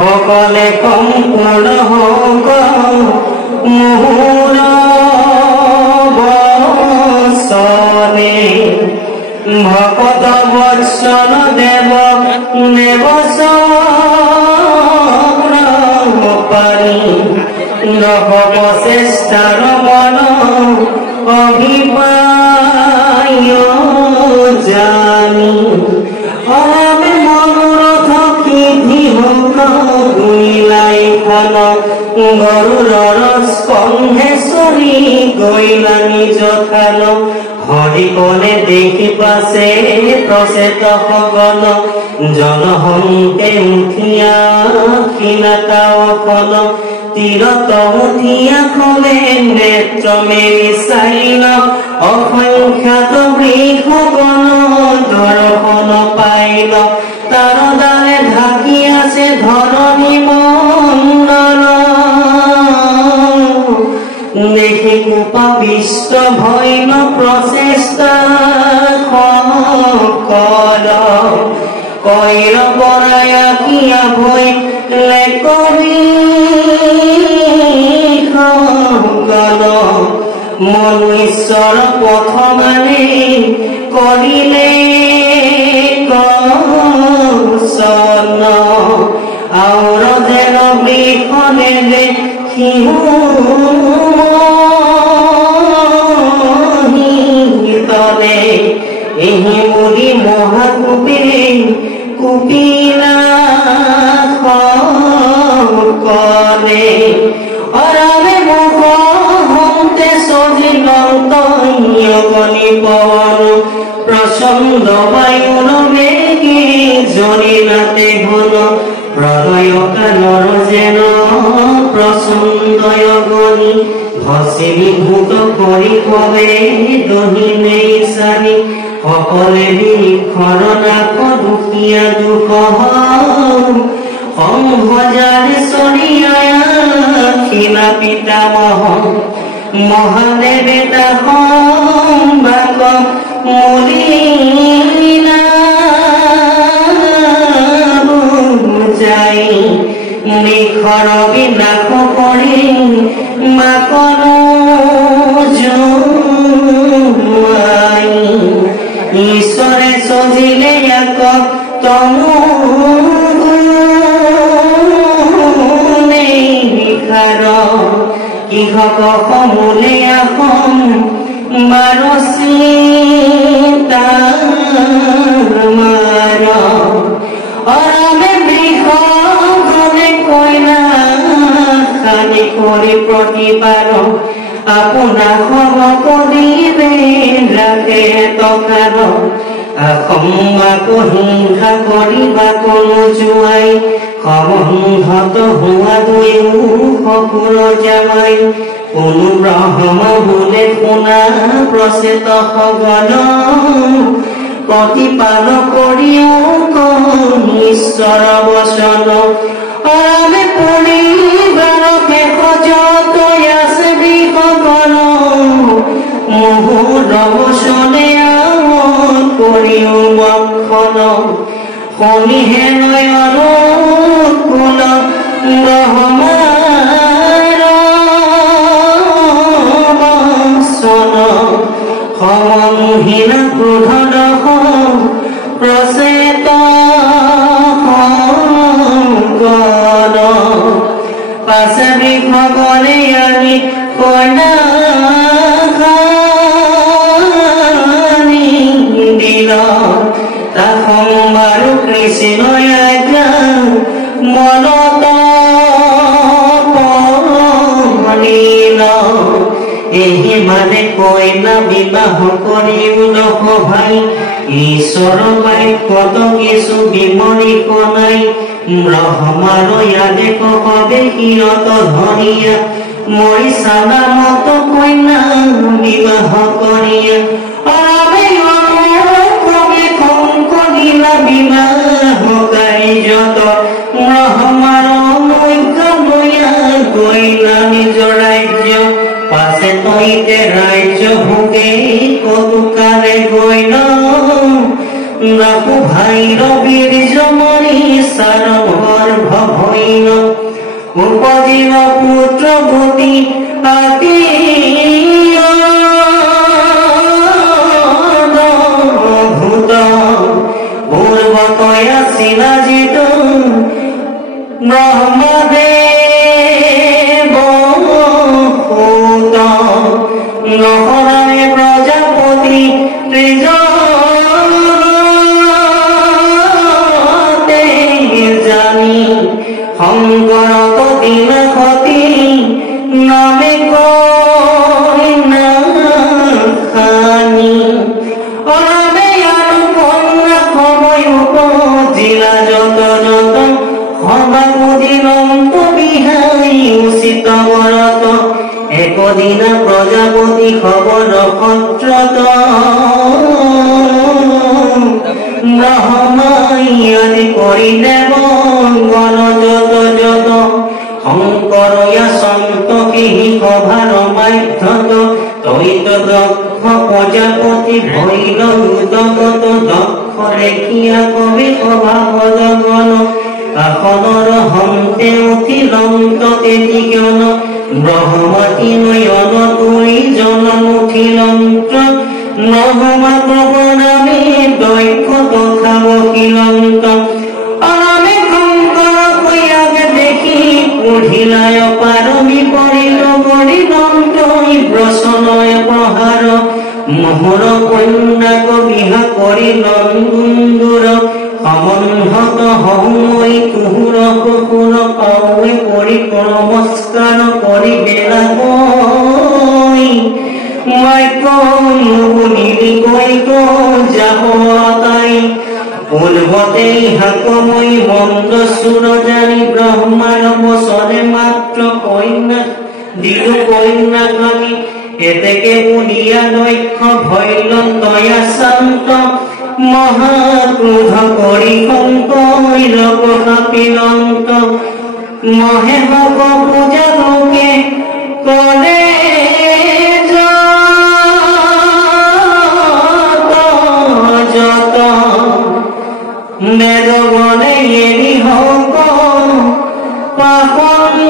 সকলে সম্পূৰ্ণ হওক মোহৰ বচনে ভকত বৎসল দেৱ পাৰি নহব চেষ্টাৰ মন অভিপায় জানি আমি মনোৰথ সিদ্ধি হওক গুণিলাই খন গৰুৰৰ স্কন্ধেশ্বৰী গৈলা নিজ থান হৰিকনে দেখি পাছে প্ৰচেত সগন জনসংকে উঠিয়া খিলাকাখন তীৰত উঠিয়া খলে নেত্ৰ মেলি চাইল অসংখ্যাত বৃষগণ দৰ্শন পাইল তাৰ দ্বাৰে ঢাকি আছে ধৰণী মণ্ডল দেখি কুপাবিষ্ট ভৈল প্ৰচেষ্টা সকল কৈৰ পৰাই কিয়া ভৈ লেকবি সকল মন ঈশ্বৰ পথ মানে কৰিলে কচন আউৰ যেন বৃষণে দেখি এহি মুড়ি মহাকুপে কুপিলা সকলে অৰামে মুখ হওঁতে সজিলগনি পৱন প্ৰচণ্ড বায়ুৰ বেগে জনিলাতে ঘন প্ৰলয় কালৰ যেন প্ৰচণ্ডয় গনি ভসিনি ভূত কৰি কবে দহিনে চাৰি সকলে বিক্ষৰ নাক দুখীয়া দুখ সংহজাৰে চৰিয়া খিলা পিতামহ মহাদেৱে তাক মলিনা বুজাই নিখৰ বিনাশ কৰি মাকনো জুৱাই ঈশ্বৰে সজিলে ইয়াক তমুনে বিখাৰ কৃষক সমূলে আসম বাৰচি মাৰ অৰামে বৃষগণে কইনা খানি কৰি প্ৰতিপাৰ আপোনাৰ সবক দিবে ৰাখে টকাৰ আসম্বাকো হিংসা কৰিবাকো নোযোৱাই সমন্ধত হোৱা দুয়ো সপুৰ জামাই কোনো ব্ৰহ্ম বোলে শুনা প্ৰচেত সগন প্ৰতিপাল কৰিও ঈশ্বৰ বচন অৰামে পৰিবাৰ শেষ যত আছে বৃষগণ মোহৰ বচনে কৰিও বক্ষণ শনিহে নয়ন কুল ব্ৰহ্মাৰ বচন সমহীন ক্ৰোধ প্ৰচেত গণ পাছে বৃষগণে আনি কইনা দিল তাক সম্বাৰো কৃষ্ণই আজ্ঞা মনত পনিল এহি মানে কইনা বিবাহ কৰিও নসভাই ঈশ্বৰ বাক্যত কিছু বিমৰিক নাই ব্ৰহ্মাৰ ইয়াদে কবে সিৰত ধৰিয়া মৰিছা নামত কইনা বিবাহ কৰিয়া বিবাহ কাৰ্যত ব্ৰহ্মাৰ মৈকা কইনা নিজৰ ৰাজ্য পাছে তইতে ৰাজ্য ভোগে কটুকাৰে গইল ৰাখো ভাইৰ বীৰ্য মৰি চাৰ গৰ্ভ হৈ উপজিল পুত্ৰবতী ভূত পূৰ্বতয়া শিলাজিত ব্ৰহ্মদেব ভূত নহৰামে প্ৰজাপতি ত্ৰিজতে জানি শংকৰত দিনখতি নামে কইনা খানি অনামে আৰু কন্যা সময় উপজিলা যত যত সভা বুধিলন্ত বিহাৰী উচিত বৰত একদিনা প্রজাপতি খবর নক্ষত্রত ব্রহ্মায়াদি করিলে মঙ্গল যত যত শংকরয়া সন্তকি সভার মাধ্যত তৈত দক্ষ প্রজাপতি ভৈল উদগত দক্ষ দেখিয়া কবি সভাপদগণ আসনৰ হন্তে উঠিলন্ত তেতিগণ ব্ৰহ্মতি নয়ন তুলি জনম উঠিলন্ত ব্ৰহ্মা প্ৰবনামে দক্ষ তথা বকিলন্ত অনামে শংকৰ কয়াকে দেখি পুঢ়িলায় পাৰমি পৰিল গৰিলন্ত ব্ৰচনয় প্ৰহাৰ মোহৰ কন্যাক বিহা কৰিলন্দুৰ সমন্হত হই তুহুর কুকুর পাওয়ে পরি নমস্কার করি বেলা কই মাইকলি কই যাব তাই পূর্বতেই হাকমই মন্দ সুর জানি ব্রহ্মার বসনে মাত্র কন্যা দিল কন্যা খানি এতেকে উড়িয়া দক্ষ ভৈল দয়া শান্ত মহাক্রোধ করি শংকর কাপিলন্ত মহে হব পূজা লোকে করে যত মেদগণে এরি হক পাপন